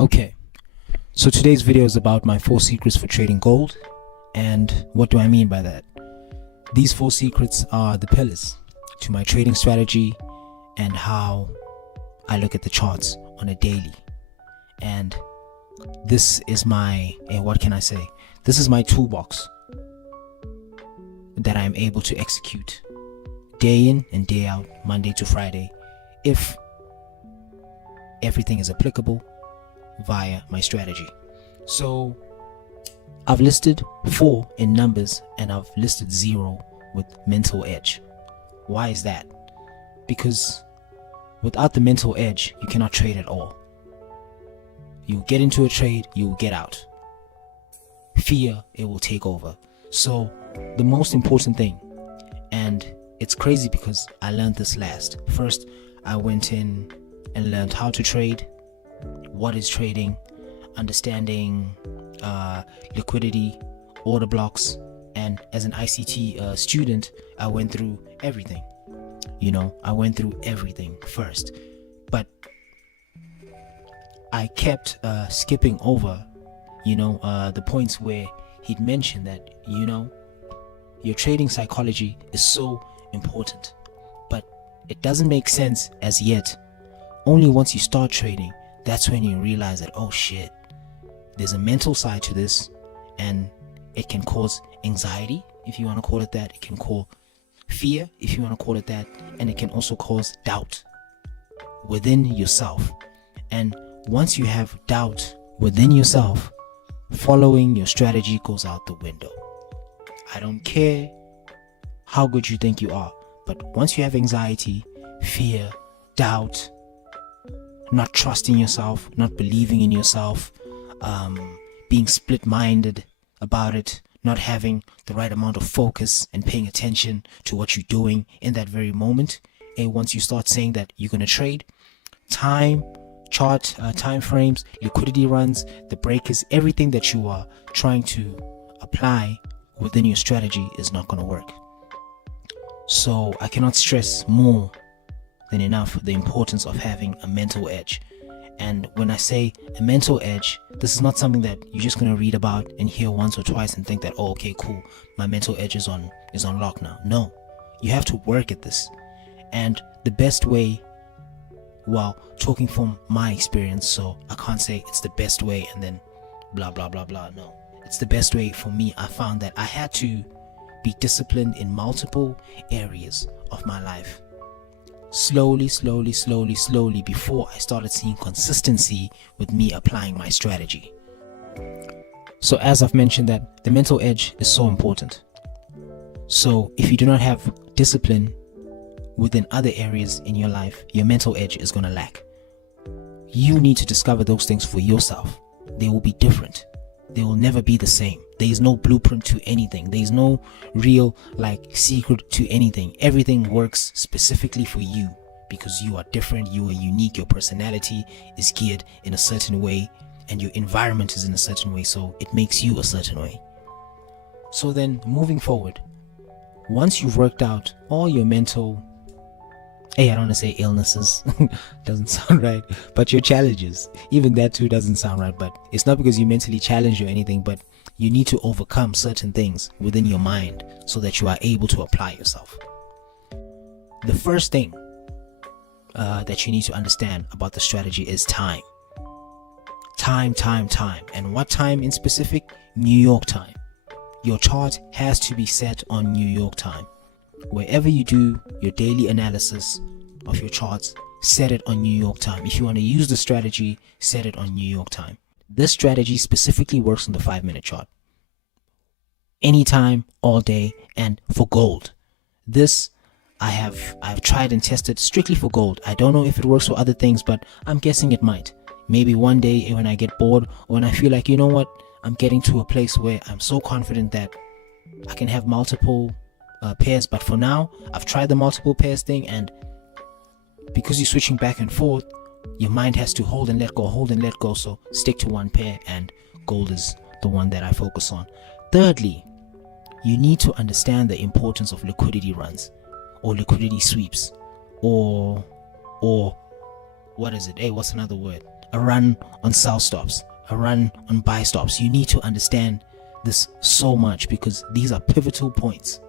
Okay, so today's video is about my 4 secrets for trading gold. And what do I mean by that? These 4 secrets are the pillars to my trading strategy and how I look at the charts on a daily. And this is my, what can I say? This is my toolbox that I'm able to execute day in and day out, Monday to Friday, if everything is applicable via my strategy. So I've listed 4 in numbers and I've listed 0 with mental edge. Why is that? Because without the mental edge, you cannot trade at all. You get into a trade, you will get out. Fear, it will take over. So the most important thing, and it's crazy because I learned this last. First, I went in and learned how to trade, what is trading, understanding liquidity, order blocks, and as an ICT student, I went through everything. I went through everything first, but I kept skipping over, the points where he'd mentioned that, your trading psychology is so important, but it doesn't make sense as yet. Only once you start trading, that's when you realize that, oh shit, there's a mental side to this, and it can cause anxiety, if you want to call it that. It can cause fear, if you want to call it that, and it can also cause doubt within yourself. And once you have doubt within yourself, following your strategy goes out the window. I don't care how good you think you are, but once you have anxiety, fear, doubt, not trusting yourself, not believing in yourself, being split-minded about it, not having the right amount of focus and paying attention to what you're doing in that very moment, and once you start saying that you're going to trade, time frames, liquidity runs, the breakers, everything that you are trying to apply within your strategy is not going to work. So I cannot stress more than enough the importance of having a mental edge. And when I say a mental edge, this is not something that you're just going to read about and hear once or twice and think that, oh, okay, cool, my mental edge is on lock now. No, you have to work at this. And the best way, well, talking from my experience, so I can't say it's the best way and then blah blah blah blah. No, it's the best way for me. I found that I had to be disciplined in multiple areas of my life, slowly before I started seeing consistency with me applying my strategy. So as I've mentioned, that the mental edge is so important. So if you do not have discipline within other areas in your life, your mental edge is going to lack. You need to discover those things for yourself. They will be different. They will never be the same. There is no blueprint to anything. There is no real secret to anything. Everything works specifically for you because you are different, you are unique, your personality is geared in a certain way and your environment is in a certain way, so it makes you a certain way. So then moving forward, once you've worked out all your mental, I don't want to say illnesses, doesn't sound right, but your challenges, even that too doesn't sound right, but it's not because you mentally challenged or anything, but you need to overcome certain things within your mind so that you are able to apply yourself. The first thing that you need to understand about the strategy is time. Time. And what time in specific? New York time. Your chart has to be set on New York time. Wherever you do your daily analysis of your charts, set it on New York time. If you want to use the strategy, set it on New York time. This strategy specifically works on the 5-minute chart. Anytime, all day, and for gold. This I've tried and tested strictly for gold. I don't know if it works for other things, but I'm guessing it might. Maybe one day when I get bored or when I feel like, you know what, I'm getting to a place where I'm so confident that I can have multiple pairs, but for now I've tried the multiple pairs thing, and because you're switching back and forth, your mind has to hold and let go, so stick to one pair, and gold is the one that I focus on. Thirdly, you need to understand the importance of liquidity runs or liquidity sweeps or what is it? Hey, what's another word? a run on sell stops, a run on buy stops. You need to understand this so much because these are pivotal points.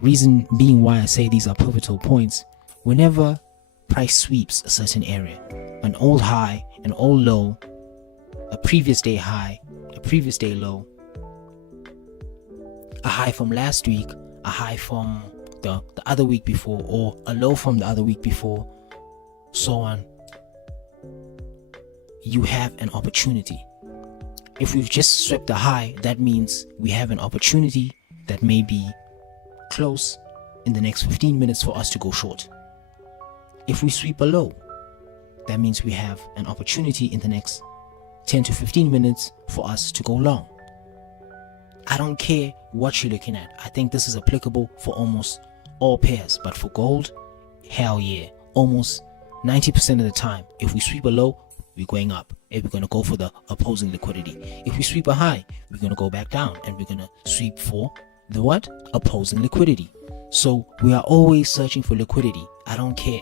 Reason being why I say these are pivotal points, whenever price sweeps a certain area, an old high, an old low, a previous day high, a previous day low, a high from last week, a high from the other week before, or a low from the other week before, so on, you have an opportunity. If we've just swept a high, that means we have an opportunity that may be close in the next 15 minutes for us to go short. If we sweep a low, that means we have an opportunity in the next 10 to 15 minutes for us to go long. I don't care what you're looking at. I think this is applicable for almost all pairs, but for gold, hell yeah, almost 90% of the time, if we sweep a low, we're going up and we're going to go for the opposing liquidity. If we sweep a high, we're going to go back down and we're going to sweep for the what? Opposing liquidity. So we are always searching for liquidity. I don't care.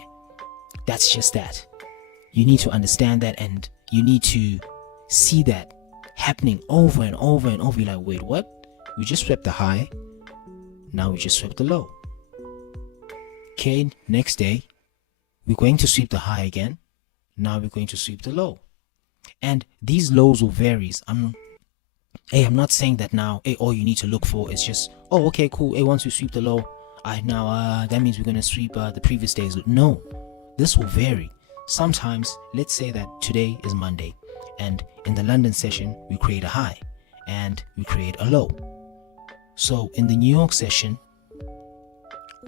That's just that. You need to understand that, and you need to see that happening over and over and over. You're like, wait, what? We just swept the high. Now we just swept the low. Okay, next day, we're going to sweep the high again. Now we're going to sweep the low. And these lows will vary. I'm not saying that now, all you need to look for is just, oh, okay, cool. Once we sweep the low, that means we're going to sweep the previous days. No, this will vary. Sometimes, let's say that today is Monday, and in the London session, we create a high and we create a low. So in the New York session,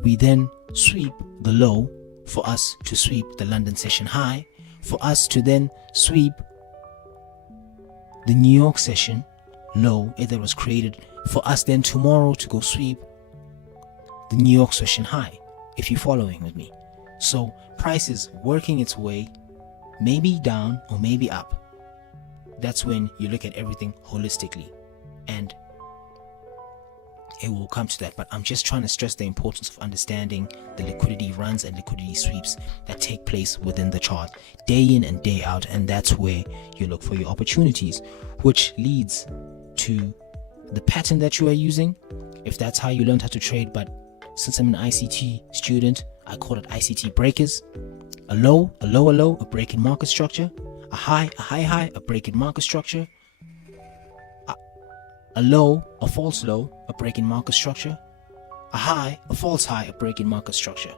we then sweep the low for us to sweep the London session high, for us to then sweep the New York session low that was created, for us then tomorrow to go sweep the New York session high, if you're following with me. So price is working its way, maybe down or maybe up. That's when you look at everything holistically, and it will come to that. But I'm just trying to stress the importance of understanding the liquidity runs and liquidity sweeps that take place within the chart day in and day out, and that's where you look for your opportunities, which leads to the pattern that you are using, if that's how you learned how to trade. But since I'm an ICT student, I call it ICT breakers. A low, a low, a low, a break in market structure. A high, a break in market structure. A low, a false low, a break in market structure. A high, a false high, a break in market structure.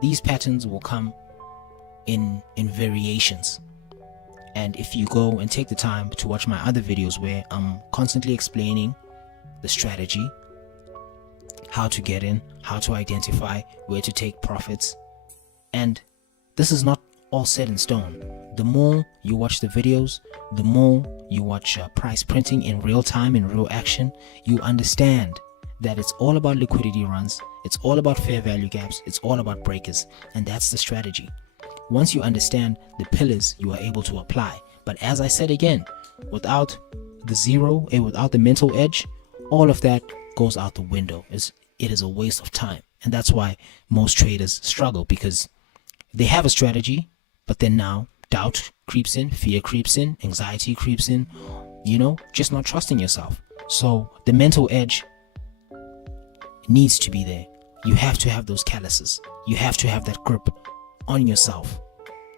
These patterns will come in variations. And if you go and take the time to watch my other videos where I'm constantly explaining the strategy, how to get in, how to identify where to take profits, and this is not all set in stone. The more you watch the videos, the more you watch price printing in real time, in real action, you understand that it's all about liquidity runs, it's all about fair value gaps, it's all about breakers, and that's the strategy. Once you understand the pillars, you are able to apply. But as I said again, without the zero and without the mental edge, all of that goes out the window. It is a waste of time. And that's why most traders struggle, because they have a strategy, but then now doubt creeps in, fear creeps in, anxiety creeps in, just not trusting yourself. So the mental edge needs to be there. You have to have those calluses. You have to have that grip on yourself.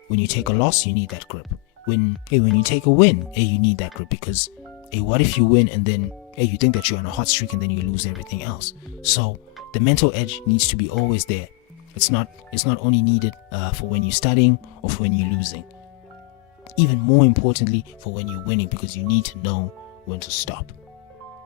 When you take a loss, you need that grip. When you take a win, you need that grip, because what if you win and then you think that you're on a hot streak and then you lose everything else? So the mental edge needs to be always there. It's not only needed for when you're studying or for when you're losing. Even more importantly, for when you're winning, because you need to know when to stop.